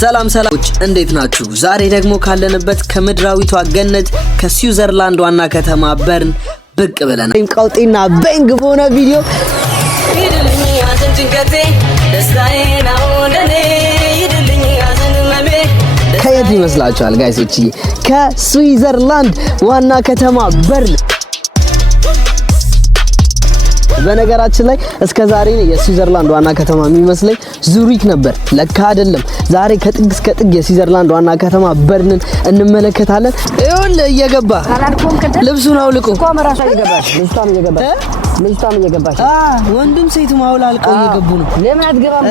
ሰላም እንዴት ናችሁ? ዛሬ ደግሞ ካለንበት ከምድራዊቷ ገነት ከስዊዘርላንድ ዋና ከተማ በርን ብቅ ብለናል። ቀውጤና ቤንግ በሆነ ቪዲዮ ከየት ይመስላችኋል ጋይሶች? ከስዊዘርላንድ ዋና ከተማ በርን። በነገራችን ላይ እስከ ዛሬ የስዊዘርላንድ ዋና ከተማ የሚመስለኝ ዙሪክ ነበር። ለካ አይደለም። ዛሬ ከጥግ እስከ ጥግ የስዊዘርላንድ ዋና ከተማ በርንን እንመለከታለን። ይኸውልህ እየገባ ልብሱን አውልቆ ልጅቷም እየገባች ወንድም ሴቱም አውላልቀው እየገቡ ነው። ለምን አትገባም?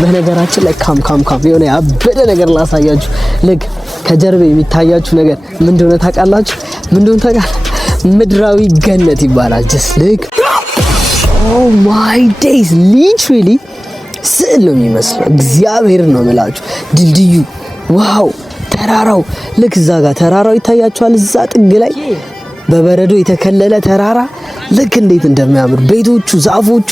በነገራችን ላይ ካም የሆነ ያበደ ነገር ላሳያችሁ። ልክ ከጀርባ የሚታያችሁ ነገር ምንድነው ታውቃላችሁ? ምድራዊ ገነት ይባላል። just look oh my days literally ስዕል ነው የሚመስለው። እግዚአብሔር ነው የምላችሁ። ድልድዩ ዋው፣ ተራራው ልክ እዛ ጋር ተራራው ይታያችኋል። እዛ ጥግ ላይ በበረዶ የተከለለ ተራራ ልክ እንዴት እንደሚያምር ቤቶቹ፣ ዛፎቹ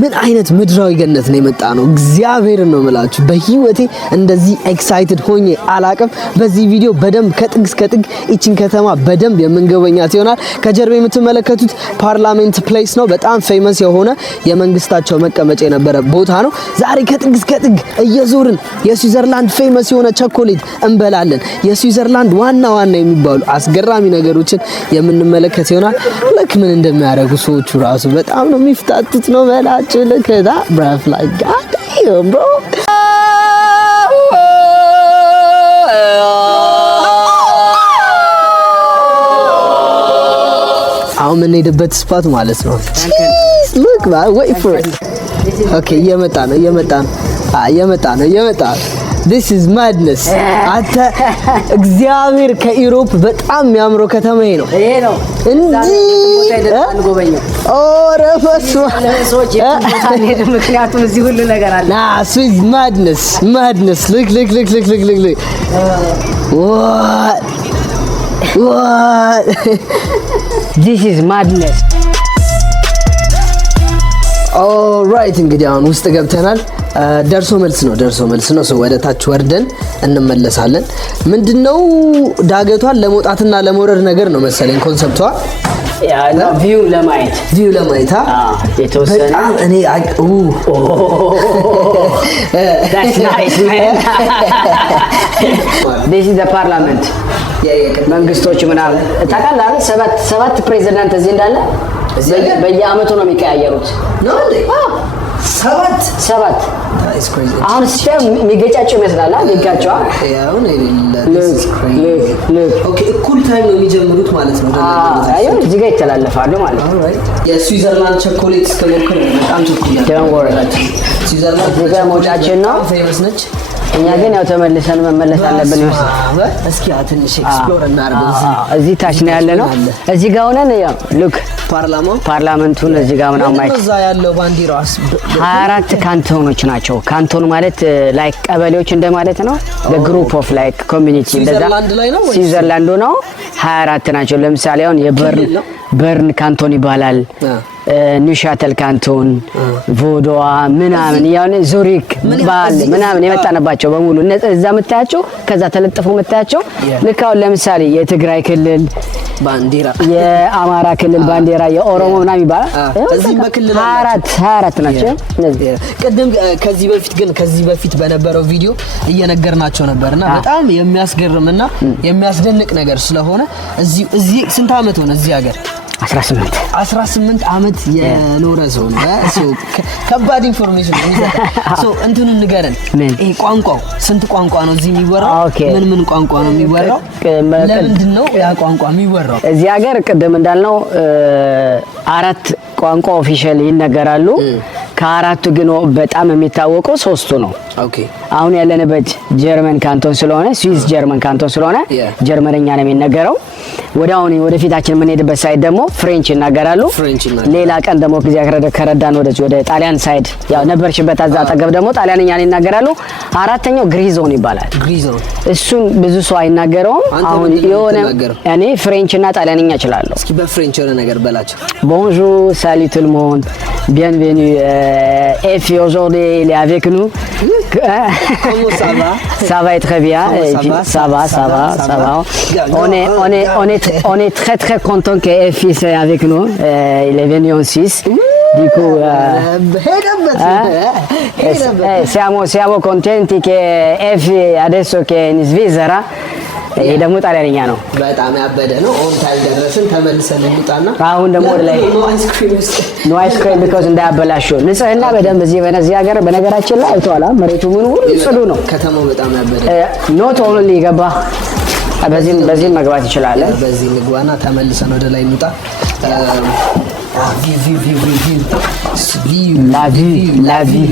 ምን አይነት ምድራዊ ገነት ነው የመጣ ነው። እግዚአብሔር ነው የምላችሁ። በህይወቴ እንደዚህ ኤክሳይትድ ሆኜ አላቅም። በዚህ ቪዲዮ በደንብ ከጥግ እስከ ጥግ እቺን ከተማ በደንብ የምንገበኛት ይሆናል። ከጀርባ የምትመለከቱት ፓርላሜንት ፕሌስ ነው። በጣም ፌመስ የሆነ የመንግስታቸው መቀመጫ የነበረ ቦታ ነው። ዛሬ ከጥግ እስከ ጥግ እየዞርን የስዊዘርላንድ ፌመስ የሆነ ቸኮሌት እንበላለን። የስዊዘርላንድ ዋና የሚባሉ አስገራሚ ነገሮችን የምንመለከት ይሆናል። ልክ ምን እንደሚያደርጉ ሰዎቹ ራሱ በጣም ነው የሚፍታቱት ነው መላ Look at that, bruv. Like, god damn, bro. አሁን የምንሄድበት ስፓት ማለት ነው። Look, man, wait for it. Okay, እየመጣ ነው. This is madness. አተ እግዚአብሔር ከኢሮፕ በጣም የሚያምረው ከተማ ነው። ይሄ ነው እንጂ ኦረፈስ ምክንያቱም እዚህ ሁሉ ነገር አለ። Swiss madness. Look. What? This is madness. All right, እንግዲህ አሁን ውስጥ ገብተናል። ደርሶ መልስ ነው። ሰው ወደ ታች ወርደን እንመለሳለን። ምንድነው ዳገቷን ለመውጣትና ለመውረድ ነገር ነው መሰለኝ ኮንሰፕቷ። ያ ቪው ለማየት የተወሰነ በጣም እኔ That's nice, man. This is the parliament. መንግስቶች ምናምን ታውቃለህ? ሰባት ፕሬዝዳንት እዚህ እንዳለ በየአመቱ ነው የሚቀያየሩት ነው እንዴ? ሰባት አሁን ሲስተም የሚገጫቸው ይመስላል የሚጋጫው ያውን ኦኬ እኩል ታይም ነው የሚጀምሩት ማለት ነው። አየው እዚህ ጋር ይተላለፋሉ ማለት ነው። የስዊዘርላንድ ቸኮሌት እስከሞከረ በጣም ቸኮሌት ስዊዘርላንድ ሞጫችን ነው ፌመስ ነች። እኛ ግን ያው ተመልሰን መመለስ አለብን ይመስላል። እስኪ ትንሽ ኤክስፕሎር እናድርግ። እዚህ ታች ነው ያለ ነው። እዚህ ጋር ሆነን ያው ሉክ ፓርላመንቱን እዚህ ጋር ምናምን ማየት እዛ ያለው ባንዲራስ 24 ካንቶኖች ናቸው። ካንቶን ማለት ላይክ ቀበሌዎች እንደማለት ነው። the group of like community እንደዛ ስዊዘርላንድ ነው። 24 ናቸው። ለምሳሌ አሁን የበርን ካንቶን ይባላል። ኒውሻተል ካንቶን፣ ቮዶዋ ምናምን ያው ዙሪክ ባል ምናምን የመጣነባቸው በሙሉ እዛ መታያቸው ከዛ ተለጥፎ መታያቸው። ልክ አሁን ለምሳሌ የትግራይ ክልል ባንዲራ፣ የአማራ ክልል ባንዲራ፣ የኦሮሞ ምናምን ይባላል። እዚህ በክልል 24 ናቸው እነዚህ። ቀደም ከዚህ በፊት በነበረው ቪዲዮ እየነገርናቸው ነበርና በጣም የሚያስገርምና የሚያስደንቅ ነገር ስለሆነ እዚህ ስንት አመት ሆነ እዚህ ሀገር 18 አመት የኖረ ሰው ነው። ከባድ ኢንፎርሜሽን ነው። እንትኑ ንገረን። ይሄ ቋንቋው ስንት ቋንቋ ነው እዚህ የሚወራው? ምን ቋንቋ ነው የሚወራው? ለምንድን ነው ያ ቋንቋ የሚወራው? እዚህ ሀገር ቅድም እንዳልነው 4 ቋንቋ ኦፊሻሊ ይነገራሉ። ከአራቱ ግን በጣም የሚታወቀው 3ቱ ነው። አሁን ያለንበት ጀርመን ካንቶን ስለሆነ ስዊስ ጀርመን ካንቶን ስለሆነ ጀርመንኛ ነው የሚነገረው። ወዳውን ወደፊታችን የምንሄድበት ሳይድ ደግሞ ፍሬንች ይናገራሉ። ሌላ ቀን ደግሞ ጊዜ ከረዳን ወደ ጣሊያን ሳይድ ያው ነበርሽበት አጠገብ ደግሞ ጣሊያንኛን ይናገራሉ። አራተኛው ግሪዞን ይባላል። እሱን ብዙ ሰው አይናገረውም። አሁን የሆነ እኔ ፍሬንች እና ጣሊያንኛ እችላለሁ። እስኪ በፍሬንች የሆነ ነገር በላቸው። ቦንጆur salut tout le monde bienvenue et aujourd'hui il est avec nous. Comment ça va? Ça va très bien. Ça va. On est très content que Efi soit avec nous. Il est venu en Suisse. Du coup siamo contenti che Efi adesso che è in Svizzera. ይሄ ደግሞ ጣሊያንኛ ነው። በጣም ያበደ ነው። ኦን ታይም ደረስን ተመልሰን እንውጣና አሁን ደግሞ ወደ ላይ ኖ አይስክሪም ቢኮዝ እንዳያበላሽው ንጽህና በደንብ በነዚህ ሀገር በነገራችን ላይ አይተዋል። መሬቱ ምን ሁሉ ጽዱ ነው። ከተማው በጣም ያበደ ኖት ኦንሊ ገባ በዚህም መግባት ይችላል። በዚህ ንግባና ተመልሰን ወደ ላይ እንውጣ። La vie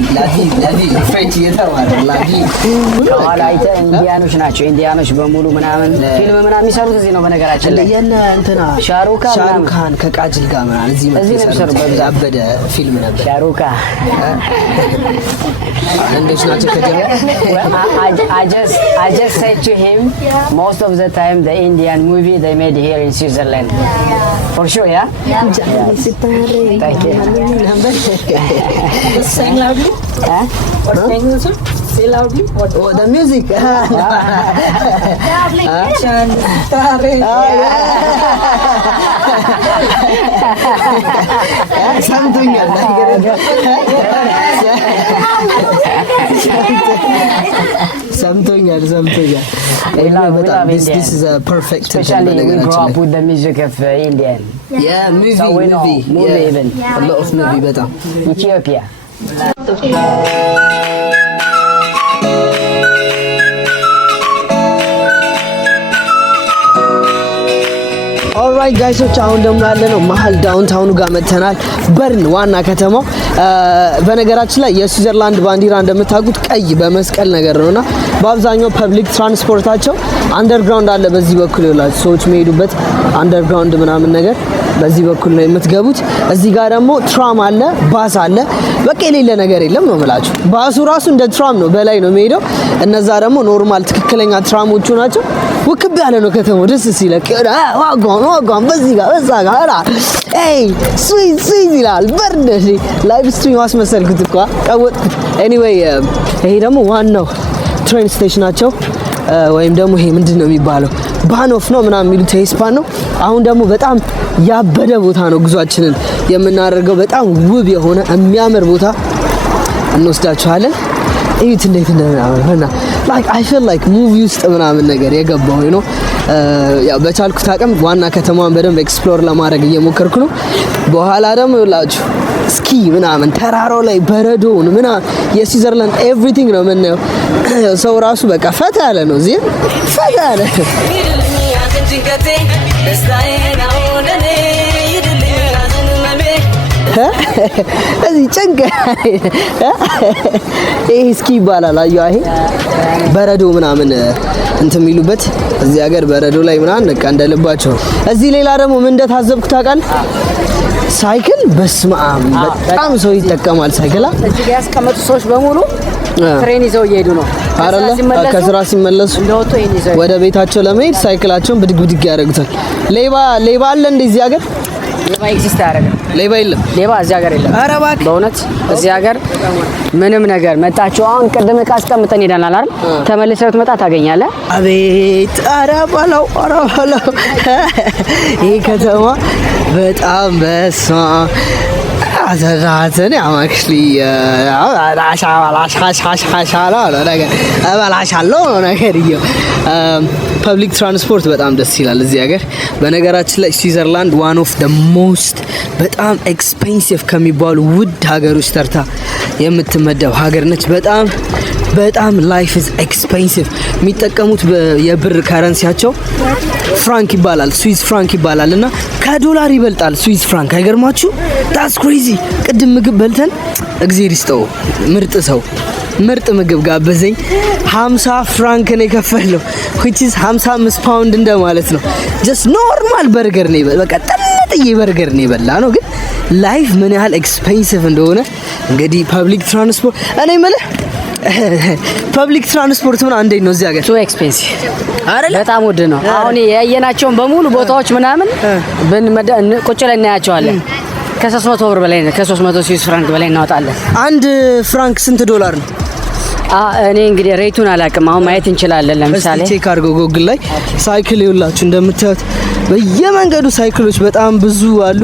ፍሬንች እየተባለ la vie ከኋላ ኢንዲያኖች ናቸው። ኢንዲያኖች በሙሉ ምናምን ፊልም ምናምን የሚሰሩት እዚህ ነው። በነገራችን ላይ የነ እንትና ሻሩካን ከቃጅል ጋር ምናምን እዚህ መሰረት ያበደ ፊልም ነበር። ሻሩካ እንዴት ናቸው ከጀመረ I just said to him most of the time the Indian movie they made here in Switzerland. For sure, yeah? Thank you. Sing loudly. What sing also? Say loudly. What? Oh, the music. ሰምቶኛል። This is a perfect especially we grow up with the music of Indian. Yeah, movie. So we know, movie yeah. even. A lot of movie በጣም Ethiopia. ኦልራይት ጋይሶች አሁን ደግሞ ያለነው መሀል ዳውንታውኑ ጋር መተናል። በርን ዋና ከተማው። በነገራችን ላይ የስዊዘርላንድ ባንዲራ እንደምታውቁት ቀይ በመስቀል ነገር ነውና በአብዛኛው ፐብሊክ ትራንስፖርታቸው አንደርግራውንድ አለ። በዚህ በኩል ይላል ሰዎች የሚሄዱበት አንደርግራውንድ ምናምን ነገር በዚህ በኩል ነው የምትገቡት። እዚህ ጋር ደግሞ ትራም አለ፣ ባስ አለ። በቃ የሌለ ነገር የለም ነው የምላችሁ። ባሱ ራሱ እንደ ትራም ነው፣ በላይ ነው የሚሄደው። እነዛ ደግሞ ኖርማል ትክክለኛ ትራሞቹ ናቸው። ውክብ ያለ ነው ከተማው። ደስ ሲለቅ ዋጋም በዚህ ጋር በዛ ጋር ስዊት ይላል። በርድ ላይቭ ስትሪም አስመሰልኩት እኮ ቀወጥኩት። ኤኒዌይ ይሄ ደግሞ ዋናው ትሬን ስቴሽናቸው ወይም ደግሞ ይሄ ምንድነው የሚባለው ባኖፍ ነው ምናምን የሚሉት ስፓን ነው። አሁን ደግሞ በጣም ያበደ ቦታ ነው ጉዟችንን የምናደርገው። በጣም ውብ የሆነ የሚያምር ቦታ እንወስዳችኋለን። እዩት እንዴት እንደምናምርና I feel like ሙቪ ውስጥ ምናምን ነገር የገባው ነው። ያው በቻልኩት አቅም ዋና ከተማዋን በደንብ ኤክስፕሎር ለማድረግ እየሞከርኩ ነው። በኋላ ደግሞ ይላችሁ ስኪ ምናምን ተራራው ላይ በረዶውን ምናምን የስዊዘርላንድ ኤቭሪቲንግ ነው የምናየው። ሰው ራሱ በቃ ፈታ ያለ ነው። እዚህ ፈታ ያለ እዚህ ጭንቅ ይሄ ስኪ ይባላል። አየሁ ይሄ በረዶ ምናምን እንትን የሚሉበት እዚህ ሀገር በረዶ ላይ ምናምን በቃ እንደልባቸው። እዚህ ሌላ ደግሞ ምን እንደታዘብኩት ታውቃለህ? ሳይክል በስማም በጣም ሰው ይጠቀማል። ሳይክል እዚህ ጋር ያስቀመጡ ሰዎች በሙሉ ትሬን ይዘው እየሄዱ ነው አይደለ? ከስራ ሲመለሱ ወደ ቤታቸው ለመሄድ ሳይክላቸውን ብድግ ያደርጉታል። ሌባ አለ እንደዚህ ሀገር? ሌባ ኤግዚስት አያደርግም። ሌባ የለም። ሌባ እዚህ ሀገር የለም። ኧረ እባክህ በእውነት እዚህ ሀገር ምንም ነገር መጣችሁ። አሁን ቅድም ዕቃ አስቀምጠን ሄደናል አይደል? ተመልሰህ ብትመጣ ታገኛለህ። አቤት! ኧረ በለው ይሄ ከተማ በጣም በስመ አብ አዘራትን ያማክሊ ፐብሊክ ትራንስፖርት በጣም ደስ ይላል እዚህ ሀገር። በነገራችን ላይ ስዊዘርላንድ ዋን ኦፍ ደ ሞስት በጣም ኤክስፔንሲቭ ከሚባሉ ውድ ሀገሮች ተርታ የምትመደብ ሀገር ነች። በጣም በጣም ላይፍ ኢዝ ኤክስፔንሲቭ። የሚጠቀሙት የብር ከረንሲያቸው ፍራንክ ይባላል፣ ስዊስ ፍራንክ ይባላል እና ከዶላር ይበልጣል ስዊስ ፍራንክ። አይገርማችሁ? ዳትስ ክሬዚ። ቅድም ምግብ በልተን እግዜር ይስጠው ምርጥ ሰው ምርጥ ምግብ ጋበዘኝ። 50 ፍራንክ ነው የከፈለው which is 55 ፓውንድ እንደማለት ነው። ጀስት ኖርማል በርገር ነው በቃ ጥንጥዬ በርገር ነው የበላ ነው። ግን ላይፍ ምን ያህል ኤክስፔንሲቭ እንደሆነ እንግዲህ ፐብሊክ ትራንስፖርት እኔ የምልህ ፐብሊክ ትራንስፖርት ምን እንዴት ነው እዚህ ሀገር? ቱ ኤክስፔንሲቭ አይደል? በጣም ውድ ነው። አሁን ያየናቸውን በሙሉ ቦታዎች ምናምን ቁጭ ላይ እናያቸዋለን። ከ300 ብር በላይ ነው፣ ከ300 ስዊስ ፍራንክ በላይ እናወጣለን። አንድ ፍራንክ ስንት ዶላር ነው? እኔ እንግዲህ ሬቱን አላውቅም። አሁን ማየት እንችላለን። ለምሳሌ ቼክ አድርገው ጎግል ላይ ሳይክል ይውላችሁ እንደምታዩት በየመንገዱ ሳይክሎች በጣም ብዙ አሉ።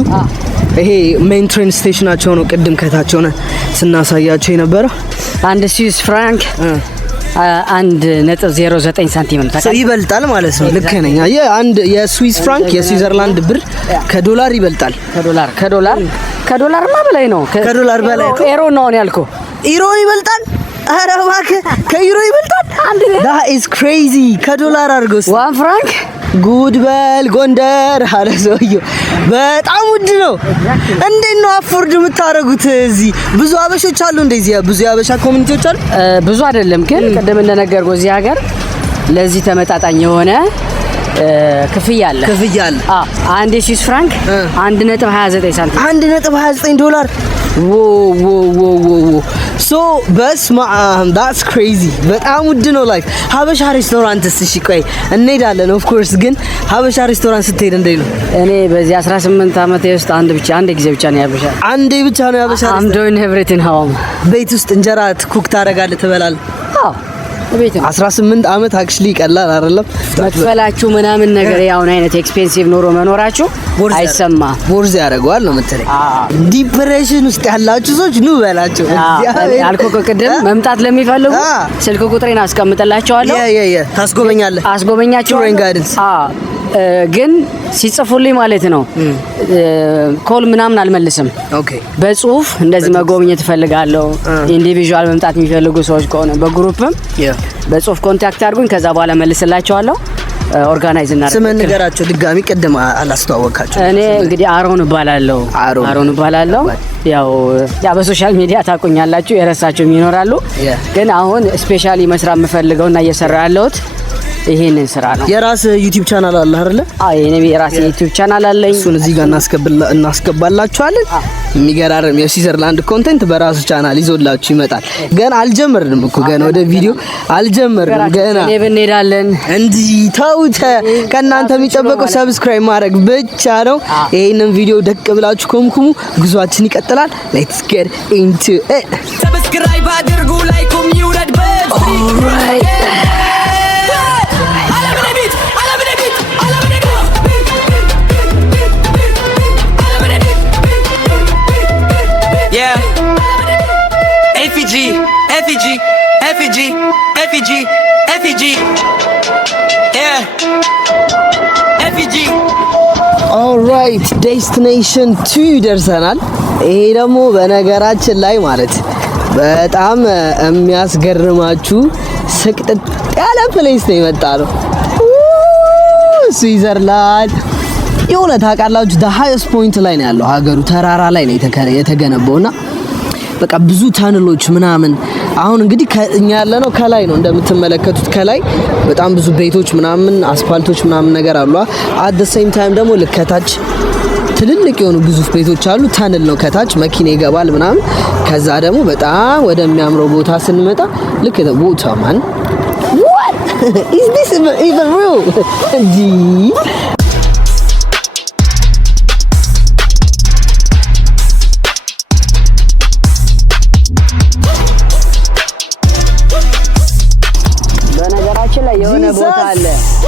ይሄ ሜን ትሬን ስቴሽናቸው ነው። ቅድም ከታቸው ነው ስናሳያቸው የነበረው። አንድ ስዊስ ፍራንክ 1.09 ሳንቲም ነው። ታውቃለህ? ይበልጣል ማለት ነው። ልክ ነኝ። አንድ የስዊስ ፍራንክ የስዊዘርላንድ ብር ከዶላር ይበልጣል። ከዶላርማ በላይ ነው። ከዶላር በላይ ነው። ኤሮ ነው ያልከው። ኢሮ ይበልጣል። ኧረ እባክህ ከዩሮ ይበልጣል። that is crazy። ከዶላር አድርገውስ 1 ፍራንክ ጉድ በል ጎንደር አለ ሰውዬው። በጣም ውድ ነው። እንዴት ነው አፎርድ የምታደርጉት? እዚህ ብዙ አበሾች አሉ፣ እንደዚህ ብዙ የአበሻ ኮሚኒቲዎች አሉ። ብዙ አይደለም ግን ቅድም እንደነገርኩህ እዚህ ሀገር ለዚህ ተመጣጣኝ የሆነ ክፍያ አለ። አንድ የስዊስ ፍራንክ 1.29 ሳንቲም 1.29 ዶላር። ዎ ሶ በስመ አብ that's crazy። በጣም ውድ ነው ላይፍ። ሀበሻ ሬስቶራንትስ እሺ ቆይ እንሄዳለን ኦፍ ኮርስ። ግን ሀበሻ ሬስቶራንት ስትሄድ እንዴት ነው? እኔ በዚህ 18 ዓመቴ ውስጥ አንድ ጊዜ ብቻ ነው ያበሻ። አንዴ ብቻ ነው ያበሻ። I'm doing everything home። ቤት ውስጥ እንጀራ ኩክ ታደርጋለህ፣ ትበላለህ? አዎ ቤት ነው። 18 ዓመት አክቹሊ ቀላል አይደለም። መክፈላችሁ ምናምን ነገር ያውን አይነት ኤክስፔንሲቭ ኑሮ መኖራችሁ አይሰማ ቦርዝ ያደርገዋል ነው የምትለኝ። ዲፕሬሽን ውስጥ ያላችሁ ሰዎች ኑ በላቸው። አልኮኮ ቅድም መምጣት ለሚፈልጉ ስልክ ቁጥሬን አስቀምጥላችኋለሁ። ታስጎበኛለህ፣ አስጎበኛችሁ ጋይደንስ። ግን ሲጽፉልኝ ማለት ነው ኮል ምናምን አልመልስም። ኦኬ በጽሁፍ እንደዚህ መጎብኘት እፈልጋለሁ። ኢንዲቪጁዋል መምጣት የሚፈልጉ ሰዎች ከሆነ በግሩፕም በጽሁፍ ኮንታክት አድርጉኝ። ከዛ በኋላ መልስላችኋለሁ። ኦርጋናይዝ እናደርጋለን። ስምን ንገራቸው ድጋሚ፣ ቅድም አላስተዋወቃቸው። እኔ እንግዲህ አሮን እባላለሁ። ያው በሶሻል ሚዲያ ታቁኛላችሁ፣ የረሳችሁም ይኖራሉ። ግን አሁን ስፔሻሊ መስራት የምፈልገውና እየሰራ ያለሁት ይሄንን ስራ ነው። የራስ ዩቲዩብ ቻናል አለ አይደለ? አይ እኔ የራስ ዩቲዩብ ቻናል አለኝ። እሱን እዚህ ጋር እናስገባላችኋለን። የሚገራርም የስዊዘርላንድ ኮንቴንት በራሱ ቻናል ይዞላችሁ ይመጣል። ገና አልጀመርንም እኮ ገና ወደ ቪዲዮ አልጀመርንም ገና እንሄዳለን። እንዲህ ተውተ ከእናንተ የሚጠበቀው ሰብስክራይብ ማድረግ ብቻ ነው። ይሄንን ቪዲዮ ደቅ ብላችሁ ኮምኩሙ፣ ጉዟችን ይቀጥላል። ሌትስ ጌት ኢንቱ ኢት። ሰብስክራይብ አድርጉ፣ ላይኩም ይውረድ ኦልራይት ኦልራይት ዴስቲኔሽን 2 ደርሰናል። ይሄ ደግሞ በነገራችን ላይ ማለት በጣም የሚያስገርማችሁ ስቅጥጥ ያለ ፕሌስ ነው የመጣ ነው። ስዊዘርላንድ የሆነ ታውቃላችሁ the highest point ላይ ነው ያለው ሀገሩ፣ ተራራ ላይ ነው የተገነባውና በቃ ብዙ ታነሎች ምናምን። አሁን እንግዲህ እኛ ያለነው ከላይ ነው እንደምትመለከቱት፣ ከላይ በጣም ብዙ ቤቶች ምናምን አስፋልቶች ምናምን ነገር አሉ። at the same time ደግሞ ልከታች ትልልቅ የሆኑ ግዙፍ ቤቶች አሉ። ታነል ነው ከታች መኪና ይገባል ምናምን። ከዛ ደግሞ በጣም ወደሚያምረው ቦታ ስንመጣ ልክ ቦታ ማን what is this even real? በነገራችን ላይ የሆነ ቦታ አለ።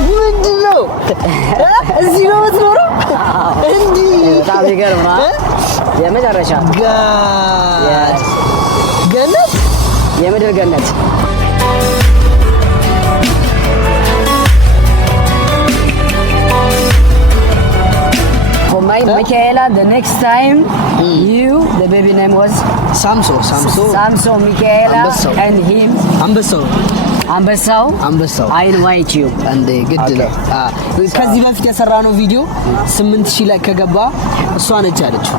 ምንድነው? እዚህ ነው የምትኖረው? እንዴ በጣም ይገርማል። የመጨረሻ ገነት፣ የምድር ገነት። right? Michaela, the next time the baby name was Samso, Michaela, and him. አንበሳው I invite you አንዴ ግድ ነው። ከዚህ በፊት የሰራነው ቪዲዮ 8000 ላይ ከገባ እሷ ነች ያለችው።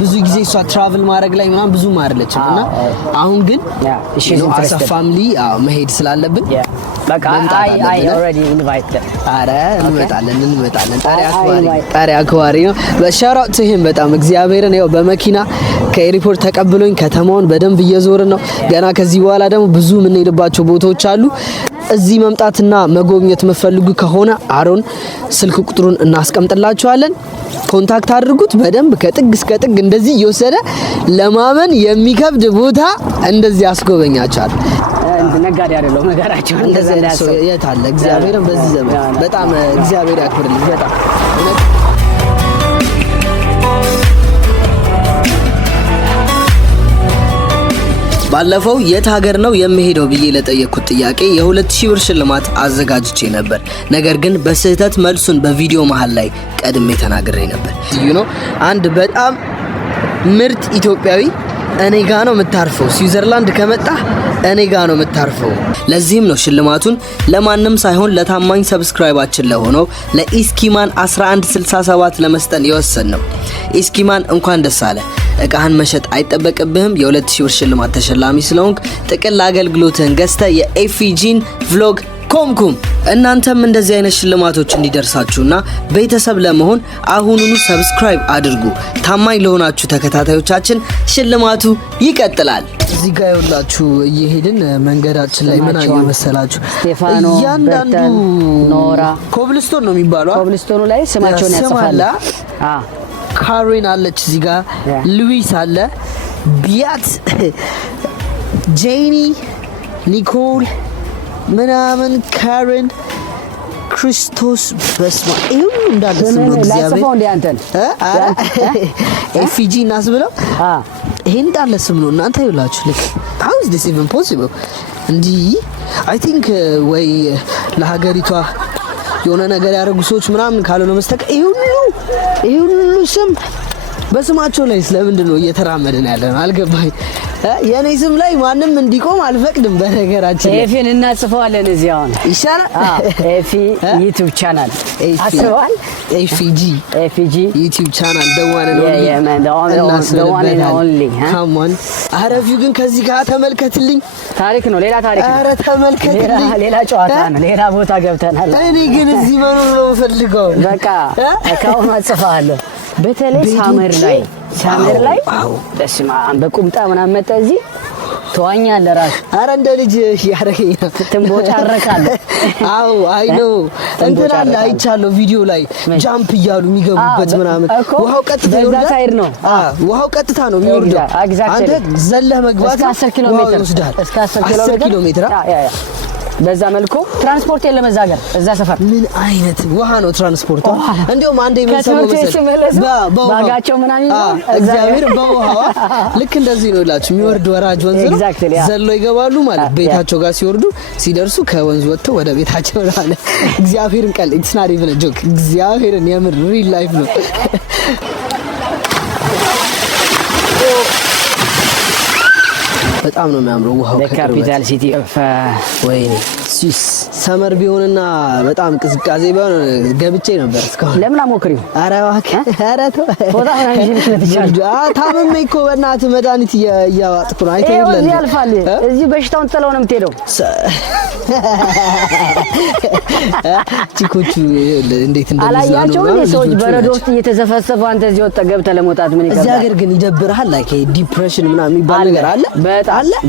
ብዙ ጊዜ እሷ ትራቭል ማድረግ ላይ ምናምን ብዙ ማርለችም እና አሁን ግን as a family መሄድ ስላለብን በቃ I already invite them። አረ እንመጣለን። ጣሪያ አክባሪ ነው። በሻራው ትህም በጣም እግዚአብሔርን ያው በመኪና ከኤርፖርት ተቀብሎኝ ከተማውን በደንብ እየዞርን ነው። ገና ከዚህ በኋላ ደግሞ ብዙ የምንሄድባቸው ቦታዎች አሉ። እዚህ መምጣትና መጎብኘት የምትፈልጉ ከሆነ አሮን ስልክ ቁጥሩን እናስቀምጥላችኋለን። ኮንታክት አድርጉት። በደንብ ከጥግ እስከ ጥግ እንደዚህ እየወሰደ ለማመን የሚከብድ ቦታ እንደዚህ ያስጎበኛችኋል። ነጋዴ አይደለም ነገራቸው እንደዛ እንዳሰው የት አለ እግዚአብሔርን በዚህ ዘመን በጣም እግዚአብሔር ያክብርልኝ። በጣም ባለፈው የት ሀገር ነው የምሄደው ብዬ ለጠየቅኩት ጥያቄ የ2000 ብር ሽልማት አዘጋጅቼ ነበር። ነገር ግን በስህተት መልሱን በቪዲዮ መሃል ላይ ቀድሜ ተናግሬ ነበር። አንድ በጣም ምርጥ ኢትዮጵያዊ እኔ ጋ ነው የምታርፈው። ስዊዘርላንድ ከመጣ እኔ ጋ ነው የምታርፈው። ለዚህም ነው ሽልማቱን ለማንም ሳይሆን ለታማኝ ሰብስክራይባችን ለሆነው ለኢስኪማን 1167 ለመስጠት የወሰንነው። ኢስኪማን እንኳን ደስ አለ። እቃህን መሸጥ አይጠበቅብህም። የ2000 ብር ሽልማት ተሸላሚ ስለሆንክ ጥቅል አገልግሎትህን ገዝተህ የኤፊጂን ቭሎግ ኮምኩም። እናንተም እንደዚህ አይነት ሽልማቶች እንዲደርሳችሁና ቤተሰብ ለመሆን አሁኑኑ ሰብስክራይብ አድርጉ። ታማኝ ለሆናችሁ ተከታታዮቻችን ሽልማቱ ይቀጥላል። እዚህ ጋር ያላችሁ እየሄድን መንገዳችን ላይ ምን አየሁ መሰላችሁ? ስቴፋኖ፣ እያንዳንዱ ኖራ ኮብልስቶን ነው የሚባለው። ኮብልስቶኑ ላይ ስማቸውን ያጽፋሉ። ካሪን አለች እዚህ ጋር፣ ሉዊስ አለ፣ ቢያት፣ ጄኒ፣ ኒኮል ምናምን፣ ካሪን፣ ክርስቶስ በስማ ይሁን እንዳለ ስም ነው። እግዚአብሔር ኤፊጂ እናስብለው ይሄ እንዳለ ስም ነው። እናንተ ይላችሁ ልክ how is this even possible? እንዲ I think ወይ ለሀገሪቷ የሆነ ነገር ያደረጉ ሰዎች ምናምን ካልሆነ በስተቀር ይሄ ሁሉ ስም በስማቸው ላይ ስለምንድን ነው እየተራመደን ያለነው? አልገባኝ። የኔ ስም ላይ ማንም እንዲቆም አልፈቅድም። በነገራችን ላይ ኤፊን እናጽፈዋለን እዚህ አሁን ይሻላል። ኤፊ ዩቲዩብ ቻናል አስበዋል። ኤፊጂ ዩቲዩብ ቻናል ደዋነ ነው ኦንሊ ካሞን አረፊው ግን ከዚህ ጋር ተመልከትልኝ። ታሪክ ነው፣ ሌላ ታሪክ ነው። አረ ተመልከትልኝ፣ ሌላ ጨዋታ ነው። ሌላ ቦታ ገብተናል። እኔ ግን እዚህ መኖር ነው ፈልገው። በቃ አካውንት አጽፋለሁ። በተለይ ሳመር ላይ በስማ በቁምጣ ምናምን መጣ እዚህ ተዋኛለህ ራስ። አረ እንደ ልጅ ያረከኝ ትንቦጫረካለህ። አዎ አይ ነው እንትና ላይ አይቻለሁ ቪዲዮ ላይ ጃምፕ እያሉ የሚገቡበት ምናምን። ውሃው ቀጥታ ነው። ውሃው ቀጥታ ነው የሚወርደው። አንተ ዘለህ መግባት እስከ 10 ኪሎ ሜትር እስከ 10 ኪሎ ሜትር በዛ መልኩ ትራንስፖርት የለም እዛ ሀገር እዛ ሰፈር። ምን አይነት ውሃ ነው ትራንስፖርት? እንደውም አንዴ የምንሰማው ባጋቸው ምናምን እግዚአብሔር በውሃዋ ልክ እንደዚህ ነው ይላችሁ። የሚወርድ ወራጅ ወንዝ ነው። ዘሎ ይገባሉ ማለት ቤታቸው ጋር ሲወርዱ ሲደርሱ ከወንዝ ወጥተው ወደ ቤታቸው ማለት እግዚአብሔርን ቀል it's not even a joke። እግዚአብሔርን የምር ሪል ላይፍ ነው። በጣም ነው የሚያምረው ውሃው። ካፒታል ሲቲ ኦፍ ወይኔ ስዊስ ሰመር ቢሆንና በጣም ቅዝቃዜ ቢሆን ገብቼ ነበር እስካሁን። ለምን አሞክሪው? ኧረ እባክህ ኧረ ተው። ፎታ ታመመኝ እኮ በእናትህ መድኃኒት እያዋጥኩ ነው። አይተኸው እዚህ ያልፋል። እዚህ በሽታውን ጥለው ነው የምትሄደው። ቺኮቹ እንዴት እንደሚዝናኑ አላያቸውም። ሰዎች በረዶ ውስጥ እየተዘፈሰፉ አንተ እዚህ ወጣ ገብተህ ለመውጣት ምን ይከብዳል? እዚህ ሀገር ግን ይደብርሃል። ላይክ ዲፕሬሽን ምናምን የሚባል ነገር አለ።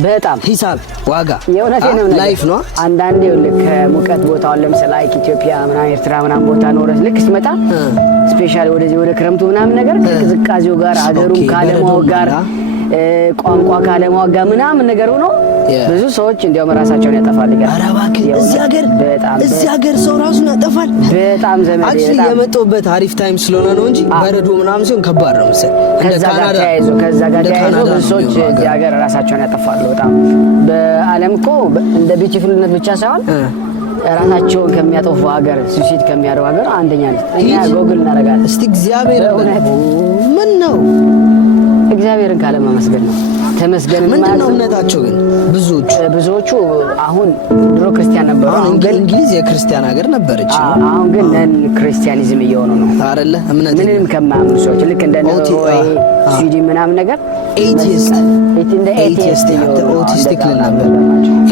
በጣም ሂሳብ ዋጋ የእውነቴን ነው ላይፍ ነው። አንዳንዴ ከሙቀት ቦታውን ለምሳሌ ላይክ ኢትዮጵያ ምናምን ኤርትራ ምናምን ቦታ ኖረህ ልክ ስትመጣ ስፔሻሊ ወደዚህ ወደ ክረምቱ ምናምን ነገር ከቅዝቃዜው ጋር ሀገሩን ካለማወቅ ጋር ቋንቋ ካለማወቅ ጋር ምናምን ነገር ሆኖ ብዙ ሰዎች እንዲያውም ራሳቸውን ያጠፋል። ኧረ እባክህ እዚህ ሀገር ሰው ራሱን ያጠፋል። በጣም ዘመድ አክቹሊ የመጣሁበት አሪፍ ታይም ስለሆነ ነው እንጂ በረዶ ምናምን ሲሆን ከባድ ነው መሰለኝ። ከዛ ጋር ተያይዞ ብዙ ሰዎች እዚህ ሀገር ራሳቸውን ያጠፋሉ። በጣም በዓለም እኮ እንደ ቢዩቲፉልነት ብቻ ሳይሆን ራሳቸውን ከሚያጠፉ ሀገር ሱሲድ ከሚያደርጉ ሀገር አንደኛ ነች። እኛ ጎግል እናደርጋለን። እስቲ እግዚአብሔር ምን ነው እግዚአብሔርን ካለ ማመስገን ነው። ተመስገን ምንድን ነው እምነታቸው ግን? ብዙዎቹ አሁን ድሮ ክርስቲያን ነበሩ። አሁን እንግሊዝ የክርስቲያን ሀገር ነበረች። አሁን ግን ነን ክርስቲያኒዝም እየሆኑ ነው አይደለ? እምነት ምንም ከማያምኑ ሰዎች ልክ እንደ ኖርዌይ ስዊድን ምናምን ነገር ኤቲስት ኦቲስቲክ ነበር።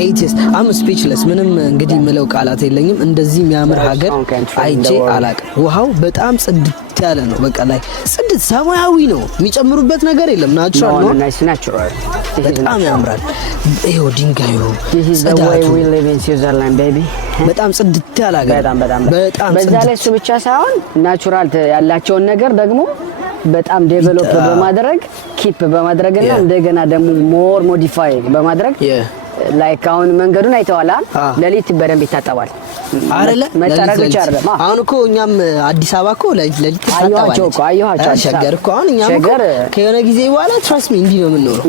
ኤቲስት አም ስፒችለስ ምንም እንግዲህ ምለው ቃላት የለኝም። እንደዚህ የሚያምር ሀገር አይቼ አላቅም። ውሃው በጣም ጽድት ያለ ነው። በቃ ላይ ጽድት ሰማያዊ ነው። የሚጨምሩበት ነገር የለም። ናቹራል ነው። በጣም ያምራል። ይሄው ድንጋዩ በጣም ጽድት ያለ ሀገር በጣም በዛ ላይ እሱ ብቻ ሳይሆን ናቹራል ያላቸውን ነገር ደግሞ በጣም ዴቨሎፕ በማድረግ ኪፕ በማድረግና እንደገና ደግሞ ሞር ሞዲፋይ በማድረግ ላይክ አሁን መንገዱን አይተዋል። ለሊት በደንብ ይታጠባል አይደለ? መጠረግ ብቻ አይደለም። አሁን እኮ እኛም አዲስ አበባ እኮ ለሊት ይታጠባል እኮ አየኋቸው። ሸገር እኮ አሁን እኛም እኮ ከሆነ ጊዜ በኋላ ትራስት ሚ እንዲህ ነው የምንኖረው።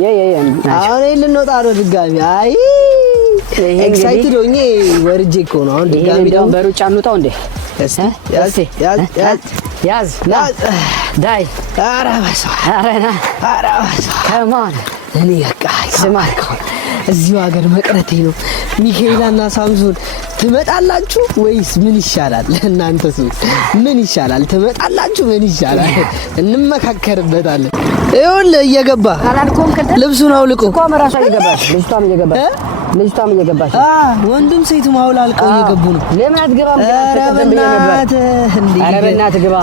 አሁን ልንወጣ ነው ድጋሚ። አይ ኤክሳይትድ ሆኜ ወርጄ እኮ ነው አሁን ድጋሚ ደግሞ በሩጫ እንውጣው እንዴ? ያዝ ዳይ አራባሳ ከማን እኔ በቃ ስማርክ እዚሁ ሀገር መቅረቴ ነው። ሚካኤላና ሳምሶን ትመጣላችሁ ወይስ ምን ይሻላል? እናንተስ ምን ይሻላል? ትመጣላችሁ ምን ይሻላል? እንመካከርበታለን። ይኸውልህ እየገባ ልብሱን አውልቆ ኮመራሳ እየገባች ልጅቷም እየገባች ወንዱም ሴቱም አውላልቀው እየገቡ ነው። ለምን አትገባም? ኧረ በእናትህ ግባ።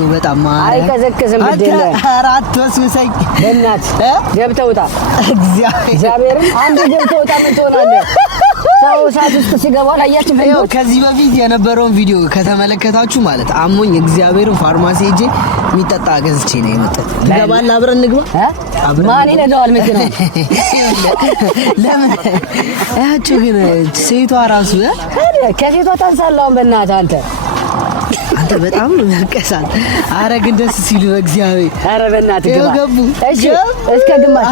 ነው በጣም አይቀዘቅዝም። ብድለ አራት ወስውሰኝ በእናትህ ገብተህ ውጣ። እግዚአብሔርን አንድ ገብተህ ውጣ። ምን ትሆናለህ? ሰው ሰዓት ውስጥ ሲገባ ላያችሁ ነው። ከዚህ በፊት የነበረውን ቪዲዮ ከተመለከታችሁ ማለት አሞኝ እግዚአብሔርን ፋርማሲ ሄጄ የሚጠጣ ገዝቼ ነው የመጣሁት። ትገባለህ? አብረን እንግባ። ማን ይነዳዋል መኪናው? ለምን ያቺ ግን ሴቷ ራሱ ከሴቷ ታንሳለህ። በእናትህ አንተ በጣም ያቀሳል። አረ ግን ደስ ሲሉ በእግዚአብሔር። አረ በእናትህ ግባ። እሺ እስከ ግማሽ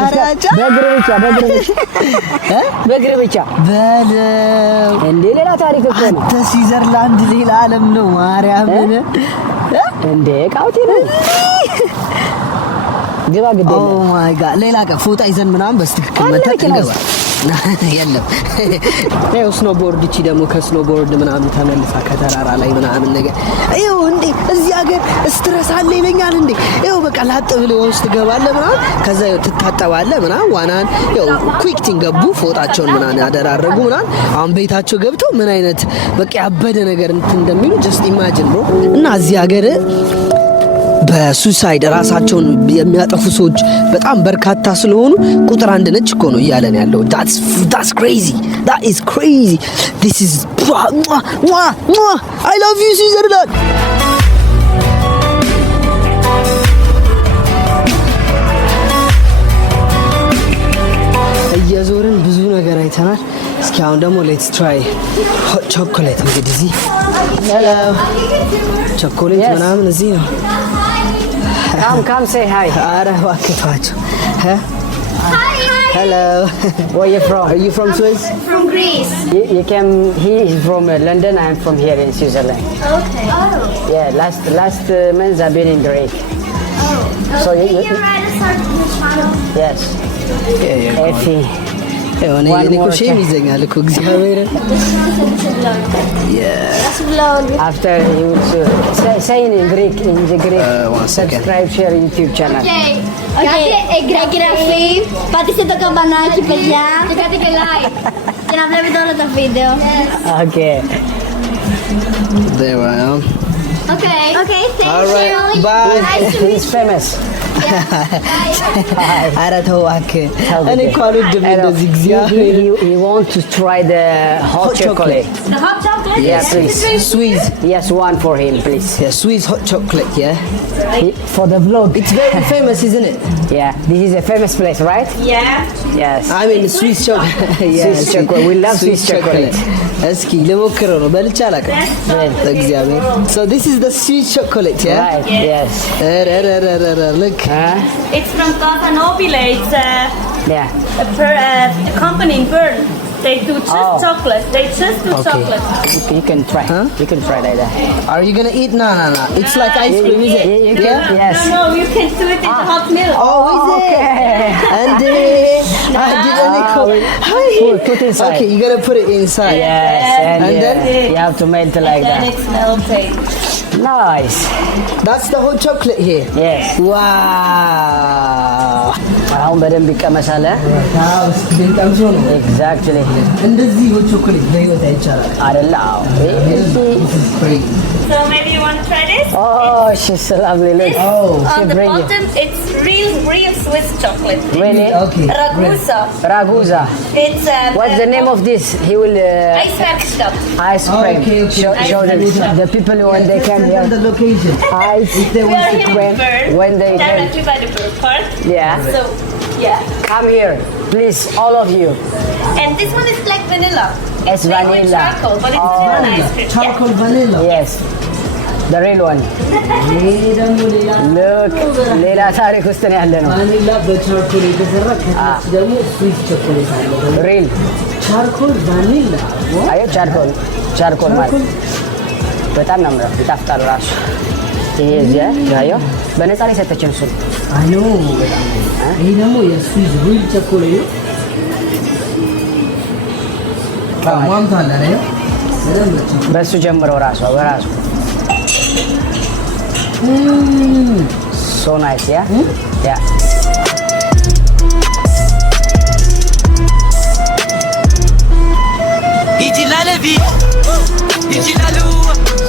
በእግር ብቻ በለው እንዴ! ሌላ ታሪክ እኮ ነው። አንተ ስዊዘርላንድ ሌላ ዓለም ነው። ማርያምን እንዴ ቃውቲ ነው። ግባ ግባ። ኦ ማይ ጋድ! ሌላ ቀን ፎጣ ይዘን ምናምን በስትክክል መተክ እንገባ። የለም ይኸው ስኖቦርድ እቺ ደግሞ ከስኖቦርድ ምናምን ተመልሳ ከተራራ ላይ ምናምን ነገር ይኸው እንዴ እዚህ ሀገር ስትረስ አለ ይለኛል እንዴ ይኸው በቃ ላጥ ብለህ ውስጥ ትገባለህ ምናምን ከዛ ይኸው ትታጠባለህ ምናምን ዋናን ይኸው ኩዊክቲን ገቡ ፎጣቸውን ምናምን ያደራረጉ ምናምን አሁን ቤታቸው ገብተው ምን አይነት በቃ ያበደ ነገር እንደሚሉ ጀስት ኢማጂን ብሮ እና እዚህ ሀገር በሱሳይድ ራሳቸውን የሚያጠፉ ሰዎች በጣም በርካታ ስለሆኑ ቁጥር አንድ ነች እኮ ነው እያለን ያለው። that's crazy, that is crazy, this is I love you Switzerland. እየዞርን ብዙ ነገር አይተናል። እስኪ አሁን ደግሞ ሌትስ ትራይ ሆት ቾኮሌት። እንግዲህ እዚህ ቾኮሌት ምናምን እዚህ ነው። Come say hi. Ara wakitacho. Huh? Hi. Hello. Where are you from? Are you from Swiss? From Greece. You came. He is from London. I'm from here in Switzerland. Okay. Oh. Yeah. Last month I've been in Greece. Oh. So you ready to start the channel? Yes. Yeah. Effie. እኔ እኮ ሼም ይዘኛል እኮ እግዚአብሔር after you say in Greek subscribe share YouTube channel. Okay, εγγραφή, πατήστε το καμπανάκι παιδιά και κάντε και like για να βλέπετε όλα τα βίντεο. Okay. There I am. Okay, thank you. Bye. He's famous. ኧረ ተው እባክህ እኔ እኮ አልወድም እንደዚህ እግዚአብሔር he wants to try the hot chocolate. The hot chocolate? Yeah, please. Swiss. Yes, one for him, please. Yeah, Swiss hot chocolate, yeah. For the vlog. It's very famous, isn't it? Yeah, this is a famous place, right? Yeah. Yes. I mean Swiss chocolate. Yeah, Swiss chocolate. We love Swiss chocolate. እስኪ ልሞክረው ነው በልቼ አላውቅም እግዚአብሔር. So this is the Swiss chocolate, yeah? Right, yes. Look. It's from Constantinople. It's yeah. a company in Bern. They do just chocolate. They just do chocolate. You can try. Huh? You can try like that. Are you gonna eat? No. It's like ice cream, is it? You can, yes. No, you can do it in hot milk. Oh, is it? And Put inside. Okay, you gotta put it inside. Yes, and then you have to melt it like Then that. it's melting. Nice. that's the whole chocolate here. Yes. Wow. አሁን በደንብ ይቀመሳል። Exactly. እንደዚህ ቾኮሌት በህይወት አይቻልም አይደለ? አዎ። So maybe you want to try this? Oh, she's so lovely. Look. On the bottom, it's real Swiss chocolate. Really? Okay. Ragusa. Ragusa. It's What's the name of this? He will Eisbergstoff. ice cream. Okay. Show the people when they come here. the location. Ice We are here in cream Bern, when they come. directly by the Bern Park. Yeah. So, yeah. Come here, please, all of you. And this one is black vanilla. It's Made with vanilla. charcoal, but it's vanilla ice cream. Charcoal vanilla. Yes. The real one. ይሄ ደግሞ ሌላ Look, ሌላ ታሪክ ውስጥ ነው ያለ ነው። ቫኒላ በቻርኮል የተሰራ ከታች ደግሞ ስዊት ቾኮሌት አለ። ሪል ቻርኮል ቫኒላ አዮ ቻርኮል ማለት በጣም ነው የሚያምረው፣ ይጣፍጣል ራሱ። ይሄ እዚያ ያየው በነፃ ላይ ሰጠችን እሱን። አይ ኖ ይሄ ደግሞ የስዊት ሪል ቾኮሌት ነው። ማምታ አለ ነው በሱ ጀምረው ራሱ በራሱ so nice, yeah? Yeah.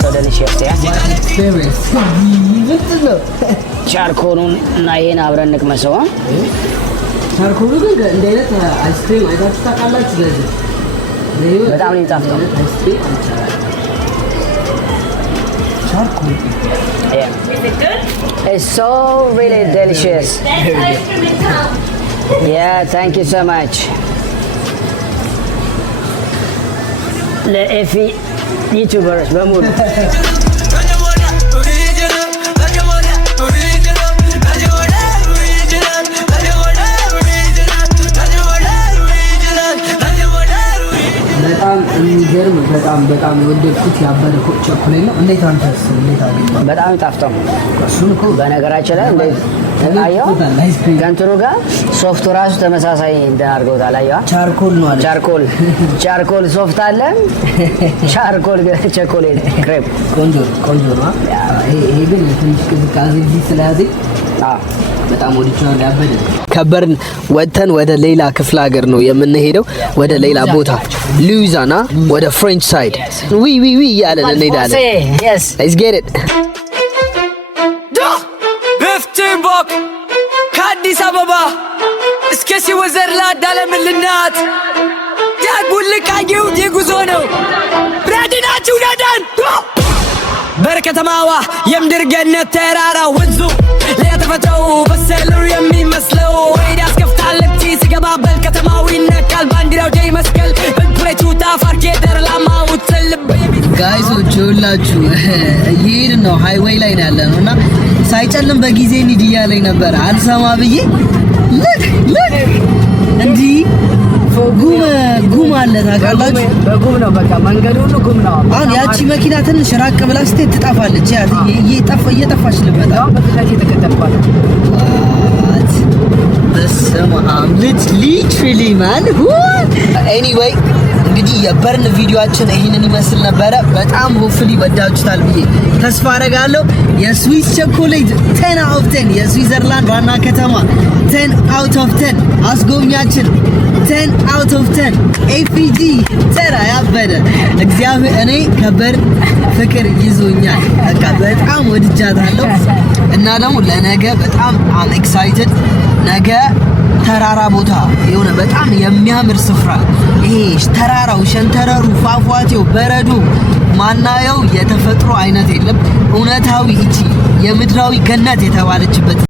So delicious, yeah? ቻርኮኑን እና ይሄን አብረን እንቅመሰው። ቻርኮሉ ግን እንደ አይነት አይስክሪም አይታችሁ ታውቃላችሁ? ስለዚህ በጣም ነው የሚጣፍጠው። ቻርኮል Yeah. Is it good? It's so really delicious. That's ice cream in town. Yeah, thank you so much. ለኤፊ ዩቲዩበርስ በሙሉ በጣም የሚገርም በጣም የወደድኩት ያበደ ቾኮሌት ነው። እንዴት አንተስ እንዴት አገኘኸው? በጣም ይጣፍጠው። እሱን እኮ በነገራችን ላይ አየው ከእንትኑ ጋር ሶፍቱ ራሱ ተመሳሳይ እንዳርገውታል። አየዋ ቻርኮል ነው አለ። ቻርኮል ሶፍት አለ፣ ቻርኮል ቾኮሌት ክሬም። ቆንጆ ነው። ይሄ ግን ትንሽ ቅዝቃዜ እዚህ ስለያዘኝ በጣም ወድቻለሁ። ያበደ ከበርን ወጥተን ወደ ሌላ ክፍለ ሀገር ነው የምንሄደው፣ ወደ ሌላ ቦታ ሉዊዛና፣ ወደ ፍሬንች ሳይድ ዊ እያለን እንሄዳለን። Yes, let's get it. በፍትምቦክ ከአዲስ አበባ እስከ ስዊዘርላንድ ዓለምልናት ያጉልቃየው የጉዞ ነው ብራድናችሁ ነዳን በርከተማዋ የምድር ገነት ተራራ ወንዙ ለተፈጥሮው በሰለው የሚመስለው ወይድ ያስከፍታል እንጂ ሲገባበል ከተማው ይነቃል ባንዲራው ጀይ መስቀል በፕሬቱ ታፋርኬ ደርላማው ትልብ ጋይሶች ሁላችሁ እየሄድን ነው፣ ሃይዌይ ላይ ነው ያለነው እና ሳይጨልም በጊዜ እንሂድ እያለኝ ነበር አልሰማ ብዬ ልክ እንዲህ ጉም አለ ታውቃላችሁ? በጉም ነው በቃ መንገዱ ሁሉ ጉም ነው። አሁን ያቺ መኪና ትንሽ ራቅ ብላ ስትሄድ ትጠፋለች። ያት እየጠፋች ልመጣ በፍጥነት የተከተልኳት በስመ አብ ሊትራሊ ማን ኤኒዌይ እንግዲህ የበርን ቪዲዮአችን ይሄንን ይመስል ነበረ። በጣም ሆፕፉሊ ወዳችሁታል ብዬ ተስፋ አደርጋለሁ። የስዊስ ቾኮሌት 10 out of 10 የስዊዘርላንድ ዋና ከተማ 10 out of 10 አስጎብኛችን 10 out of 10 ኤፒጂ ተራ ያበደ እግዚአብሔር እኔ ከበርን ፍቅር ይዞኛል። በቃ በጣም ወድጃታለሁ እና ደግሞ ለነገ በጣም አም ኤክሳይትድ ነገ ተራራ ቦታ የሆነ በጣም የሚያምር ስፍራ ይሄ ተራራው፣ ሸንተረሩ፣ ፏፏቴው፣ በረዶ ማናየው የተፈጥሮ አይነት የለም። እውነታዊ እቺ የምድራዊ ገነት የተባለችበት